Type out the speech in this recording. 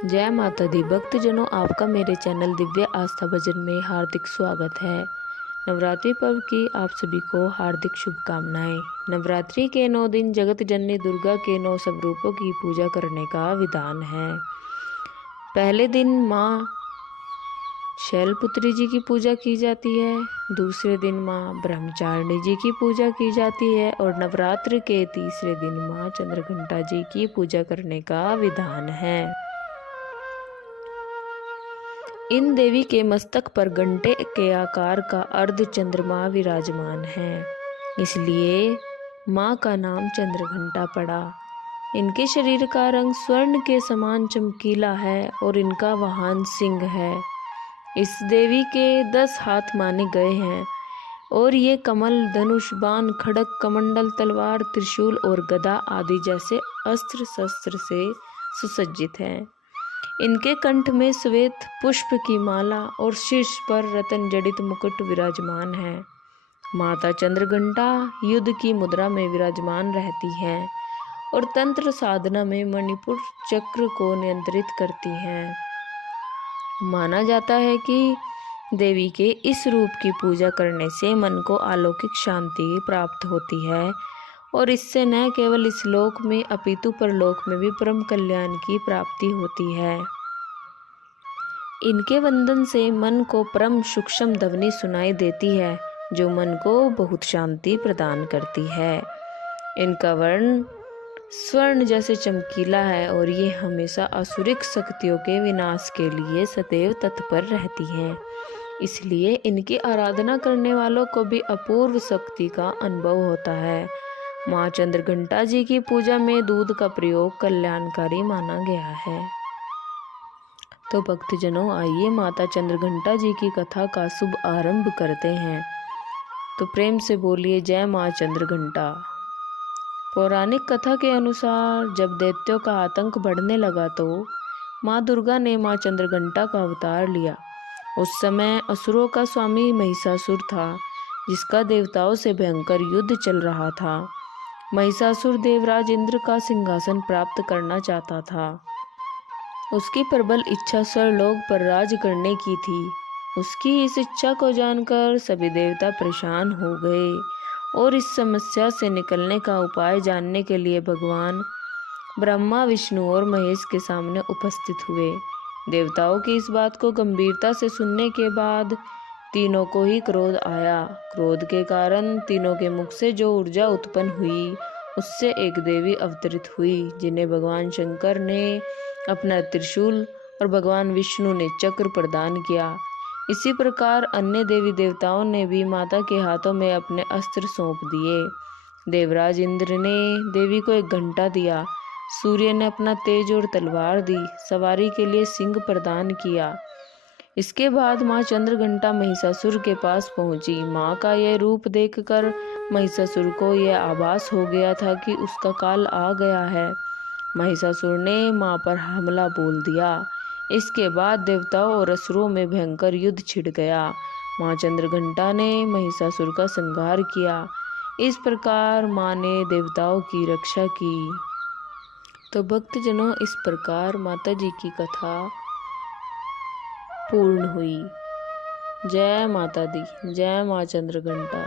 जय माता दी। भक्तजनों, आपका मेरे चैनल दिव्य आस्था भजन में हार्दिक स्वागत है। नवरात्रि पर्व की आप सभी को हार्दिक शुभकामनाएं। नवरात्रि के 9 दिन जगत जननी दुर्गा के 9 स्वरूपों की पूजा करने का विधान है। पहले दिन माँ शैलपुत्री जी की पूजा की जाती है, दूसरे दिन माँ ब्रह्मचारिणी जी की पूजा की जाती है और नवरात्र के तीसरे दिन माँ चंद्रघंटा जी की पूजा करने का विधान है। इन देवी के मस्तक पर घंटे के आकार का अर्ध चंद्रमा विराजमान है, इसलिए माँ का नाम चंद्रघंटा पड़ा। इनके शरीर का रंग स्वर्ण के समान चमकीला है और इनका वाहन सिंह है। इस देवी के 10 हाथ माने गए हैं और ये कमल, धनुष, बाण, खड्ग, कमंडल, तलवार, त्रिशूल और गदा आदि जैसे अस्त्र शस्त्र से सुसज्जित हैं। इनके कंठ में श्वेत पुष्प की माला और शीर्ष पर रत्न जड़ित मुकुट विराजमान है। माता चंद्रघंटा युद्ध की मुद्रा में विराजमान रहती हैं और तंत्र साधना में मणिपुर चक्र को नियंत्रित करती हैं। माना जाता है कि देवी के इस रूप की पूजा करने से मन को अलौकिक शांति प्राप्त होती है और इससे न केवल इस लोक में अपितु परलोक में भी परम कल्याण की प्राप्ति होती है। इनके वंदन से मन को परम सूक्ष्म ध्वनि सुनाई देती है, जो मन को बहुत शांति प्रदान करती है। इनका वर्ण स्वर्ण जैसे चमकीला है और ये हमेशा असुरिक शक्तियों के विनाश के लिए सदैव तत्पर रहती हैं। इसलिए इनकी आराधना करने वालों को भी अपूर्व शक्ति का अनुभव होता है। माँ चंद्रघंटा जी की पूजा में दूध का प्रयोग कल्याणकारी माना गया है। तो भक्तजनों, आइए माता चंद्रघंटा जी की कथा का शुभ आरंभ करते हैं। तो प्रेम से बोलिए जय माँ चंद्रघंटा। पौराणिक कथा के अनुसार जब दैत्यों का आतंक बढ़ने लगा तो माँ दुर्गा ने माँ चंद्रघंटा का अवतार लिया। उस समय असुरों का स्वामी महिषासुर था, जिसका देवताओं से भयंकर युद्ध चल रहा था। महिषासुर देवराज इंद्र का सिंहासन प्राप्त करना चाहता था। उसकी प्रबल इच्छा सरलोक पर राज करने की थी। उसकी इस इच्छा को जानकर सभी देवता परेशान हो गए और इस समस्या से निकलने का उपाय जानने के लिए भगवान ब्रह्मा, विष्णु और महेश के सामने उपस्थित हुए। देवताओं की इस बात को गंभीरता से सुनने के बाद तीनों को ही क्रोध आया। क्रोध के कारण तीनों के मुख से जो ऊर्जा उत्पन्न हुई, उससे एक देवी अवतरित हुई, जिन्हें भगवान शंकर ने अपना त्रिशूल और भगवान विष्णु ने चक्र प्रदान किया। इसी प्रकार अन्य देवी देवताओं ने भी माता के हाथों में अपने अस्त्र सौंप दिए। देवराज इंद्र ने देवी को एक घंटा दिया, सूर्य ने अपना तेज और तलवार दी, सवारी के लिए सिंह प्रदान किया। इसके बाद माँ चंद्रघंटा महिषासुर के पास पहुंची। माँ का यह रूप देखकर महिषासुर को यह आभास हो गया था कि उसका काल आ गया है। महिषासुर ने माँ पर हमला बोल दिया। इसके बाद देवताओं और असुरों में भयंकर युद्ध छिड़ गया। माँ चंद्रघंटा ने महिषासुर का संहार किया। इस प्रकार माँ ने देवताओं की रक्षा की। तो भक्तजनों, इस प्रकार माता जी की कथा पूर्ण हुई। जय माता दी। जय माँ चंद्रघंटा।